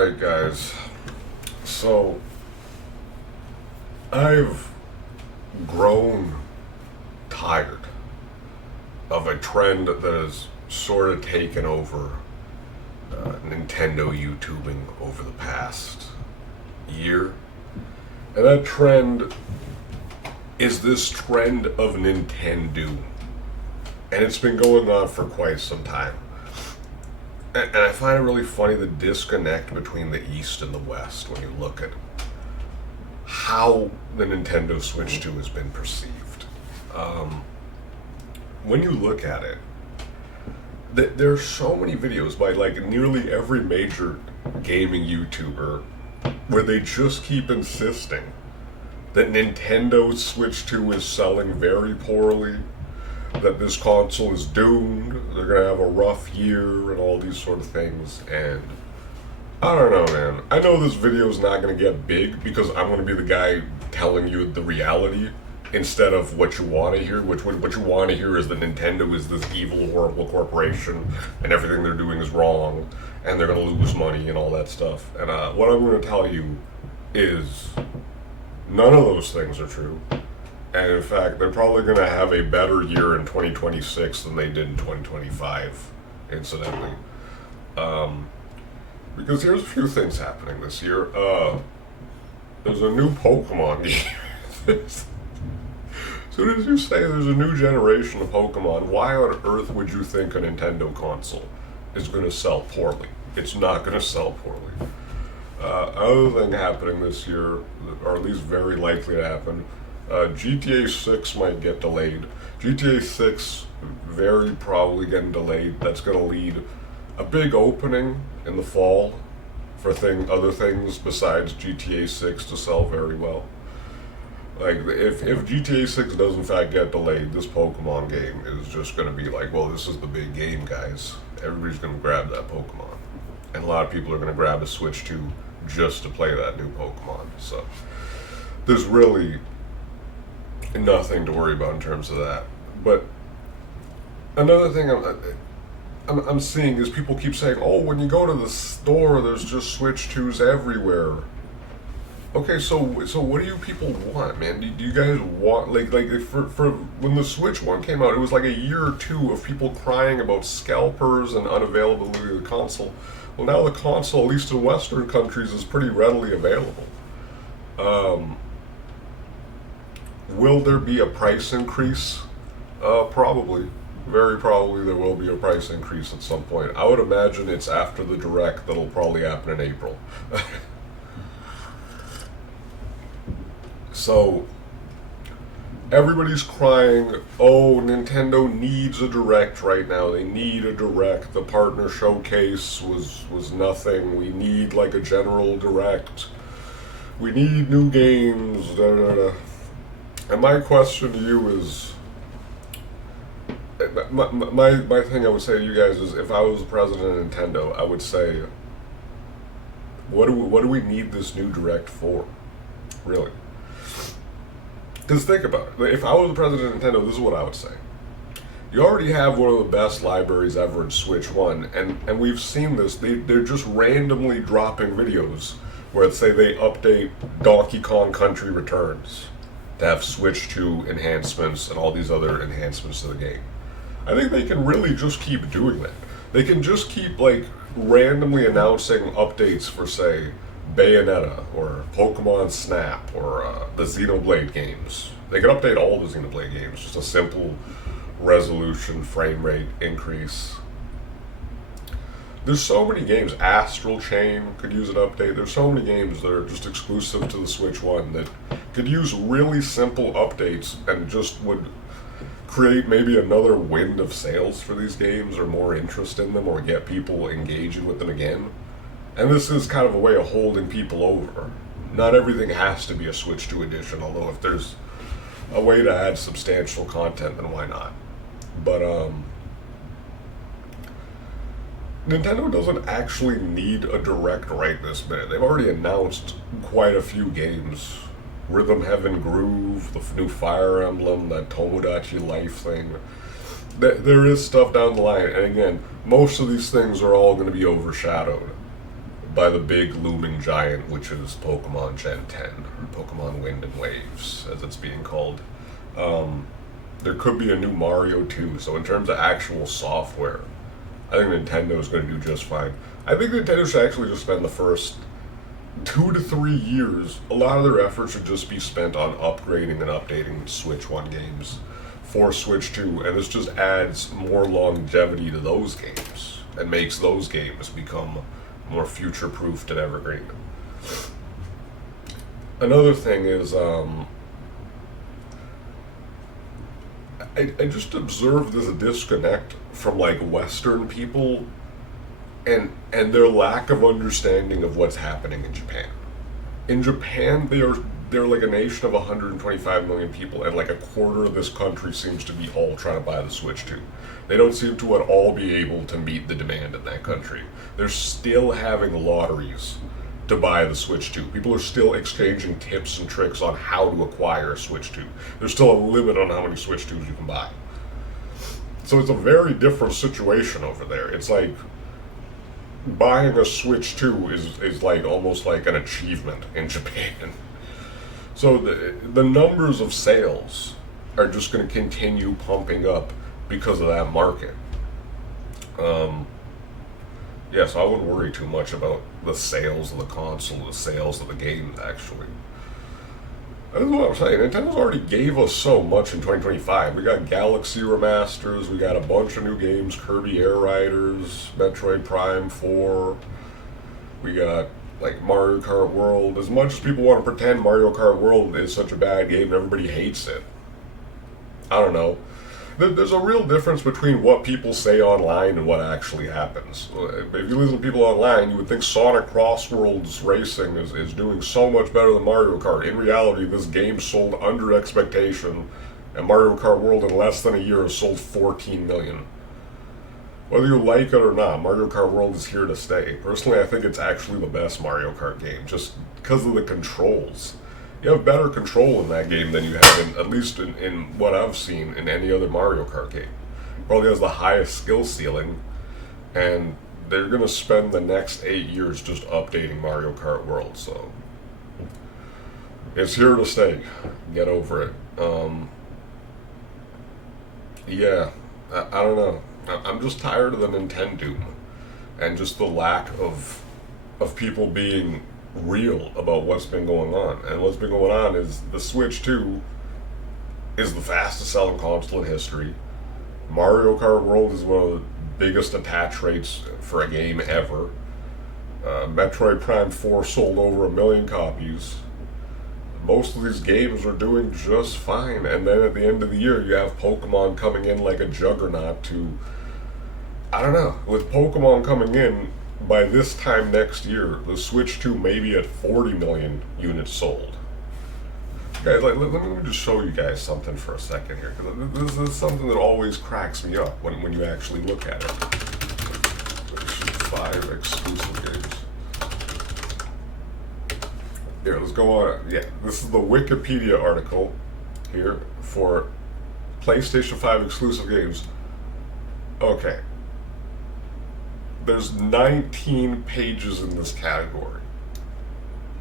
Alright, guys. So, I've grown tired of a trend that has sort of taken over Nintendo YouTubing over the past year. And that trend is this trend of Nintendoom. And it's been going on for quite some time. And I find it really funny the disconnect between the East and the West when you look at how the Nintendo Switch 2 has been perceived. When you look at it, there are so many videos by like nearly every major gaming YouTuber where they just keep insisting that Nintendo Switch 2 is selling very poorly, that this console is doomed, they're gonna have a rough year, and all these sort of things. And I don't know, man. I know this video is not gonna get big because I'm gonna be the guy telling you the reality instead of what you want to hear. What you want to hear is that Nintendo is this evil, horrible corporation, and everything they're doing is wrong, and they're gonna lose money and all that stuff. And what I'm gonna tell you is none of those things are true. And in fact, they're probably going to have a better year in 2026 than they did in 2025, incidentally. Because here's a few things happening this year. There's a new Pokemon game. As soon as you say there's a new generation of Pokemon, why on earth would you think a Nintendo console is going to sell poorly? It's not going to sell poorly. Other thing happening this year, or at least very likely to happen, GTA 6 might get delayed. GTA 6 very probably getting delayed. That's going to lead a big opening in the fall for other things besides GTA 6 to sell very well. Like, if GTA 6 does in fact get delayed, this Pokemon game is just going to be like, well, this is the big game, guys. Everybody's going to grab that Pokemon. And a lot of people are going to grab a Switch 2 just to play that new Pokemon. So, there's really nothing to worry about in terms of that. But another thing I'm seeing is people keep saying, "Oh, when you go to the store, there's just Switch 2s everywhere." Okay, so what do you people want, man? Do you guys want like for when the Switch 1 came out, it was like a year or two of people crying about scalpers and unavailability of the console. Well, now the console, at least in Western countries, is pretty readily available. Will there be a price increase? Probably. Very probably there will be a price increase at some point. I would imagine it's after the Direct that'll probably happen in April. So, everybody's crying, oh, Nintendo needs a Direct right now. They need a Direct. The partner showcase was nothing. We need like a general Direct. We need new games. Da, da, da. And my question to you is, my thing I would say to you guys is, if I was the president of Nintendo, I would say, what do we need this new Direct for? Really? Because think about it. If I was the president of Nintendo, this is what I would say. You already have one of the best libraries ever in Switch 1, and we've seen this. They're just randomly dropping videos where, let's say, they update Donkey Kong Country Returns to have Switch 2 enhancements and all these other enhancements to the game. I think they can really just keep doing that. They can just keep, like, randomly announcing updates for, say, Bayonetta or Pokemon Snap or the Xenoblade games. They can update all the Xenoblade games, just a simple resolution, frame rate increase. There's so many games. Astral Chain could use an update. There's so many games that are just exclusive to the Switch 1 that could use really simple updates and just would create maybe another wind of sales for these games or more interest in them or get people engaging with them again. And this is kind of a way of holding people over. Not everything has to be a Switch 2 edition, although if there's a way to add substantial content, then why not? But, Nintendo doesn't actually need a Direct right this minute. They've already announced quite a few games. Rhythm Heaven Groove, the new Fire Emblem, that Tomodachi Life thing. There is stuff down the line, and again, most of these things are all going to be overshadowed by the big looming giant, which is Pokemon Gen 10, or Pokemon Wind and Waves, as it's being called. There could be a new Mario too, so in terms of actual software, I think Nintendo is going to do just fine. I think Nintendo should actually just spend the first 2 to 3 years, a lot of their effort should just be spent on upgrading and updating Switch 1 games for Switch 2, and this just adds more longevity to those games and makes those games become more future-proofed and evergreen. Another thing is, I just observed there's a disconnect from like Western people and their lack of understanding of what's happening in Japan. In Japan, they're like a nation of 125 million people, and like a quarter of this country seems to be all trying to buy the Switch 2. They don't seem to at all be able to meet the demand in that country. They're still having lotteries to buy the Switch 2. People are still exchanging tips and tricks on how to acquire a Switch 2. There's still a limit on how many Switch 2s you can buy. So it's a very different situation over there. It's like buying a Switch 2 is like almost like an achievement in Japan. So the numbers of sales are just going to continue pumping up because of that market. Yeah, so I wouldn't worry too much about the sales of the console, the sales of the game, actually. That's what I'm saying. Nintendo's already gave us so much in 2025. We got Galaxy remasters, we got a bunch of new games, Kirby Air Riders, Metroid Prime 4, we got like Mario Kart World. As much as people want to pretend Mario Kart World is such a bad game and everybody hates it, I don't know. There's a real difference between what people say online and what actually happens. If you listen to people online, you would think Sonic Crossworlds Racing is doing so much better than Mario Kart. In reality, this game sold under expectation, and Mario Kart World in less than a year has sold 14 million. Whether you like it or not, Mario Kart World is here to stay. Personally, I think it's actually the best Mario Kart game, just because of the controls. You have better control in that game than you have, at least in what I've seen, in any other Mario Kart game. Probably has the highest skill ceiling, and they're going to spend the next 8 years just updating Mario Kart World, so it's here to stay. Get over it. Yeah, I don't know. I'm just tired of the Nintendoom, and just the lack of people being real about what's been going on. And what's been going on is the Switch 2 is the fastest selling console in history. Mario Kart World is one of the biggest attach rates for a game ever. Metroid Prime 4 sold over 1 million copies. Most of these games are doing just fine, and then at the end of the year you have Pokemon coming in like a juggernaut to, I don't know, with Pokemon coming in, by this time next year, the Switch 2 may be at 40 million units sold. Guys, let me just show you guys something for a second here, because this is something that always cracks me up when you actually look at it. 5 exclusive games. Here, let's go on. Yeah, this is the Wikipedia article here for PlayStation 5 exclusive games. Okay. There's 19 pages in this category.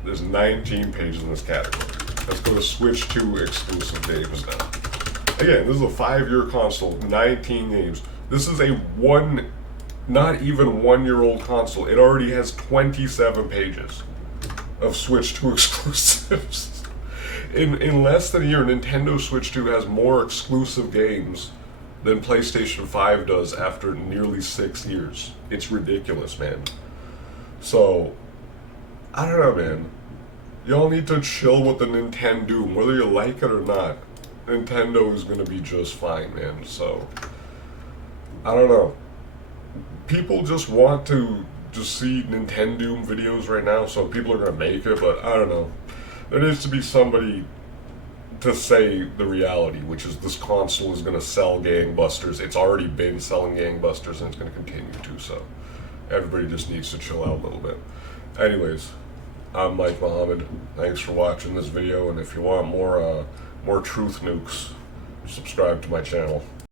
There's 19 pages in this category. Let's go to Switch 2 exclusive games now. Again, this is a 5-year console, 19 games. This is not even 1-year-old console. It already has 27 pages of Switch 2 exclusives. In less than a year, Nintendo Switch 2 has more exclusive games than PlayStation 5 does after nearly 6 years. It's ridiculous, man. So, I don't know, man. Y'all need to chill with the Nintendoom. Whether you like it or not, Nintendo is going to be just fine, man. So, I don't know. People just want to just see Nintendoom videos right now, so people are going to make it, but I don't know. There needs to be somebody to say the reality, which is this console is going to sell gangbusters. It's already been selling gangbusters, and it's going to continue to, so everybody just needs to chill out a little bit. Anyways, I'm Mike Muhammad. Thanks for watching this video, and if you want more truth nukes, subscribe to my channel.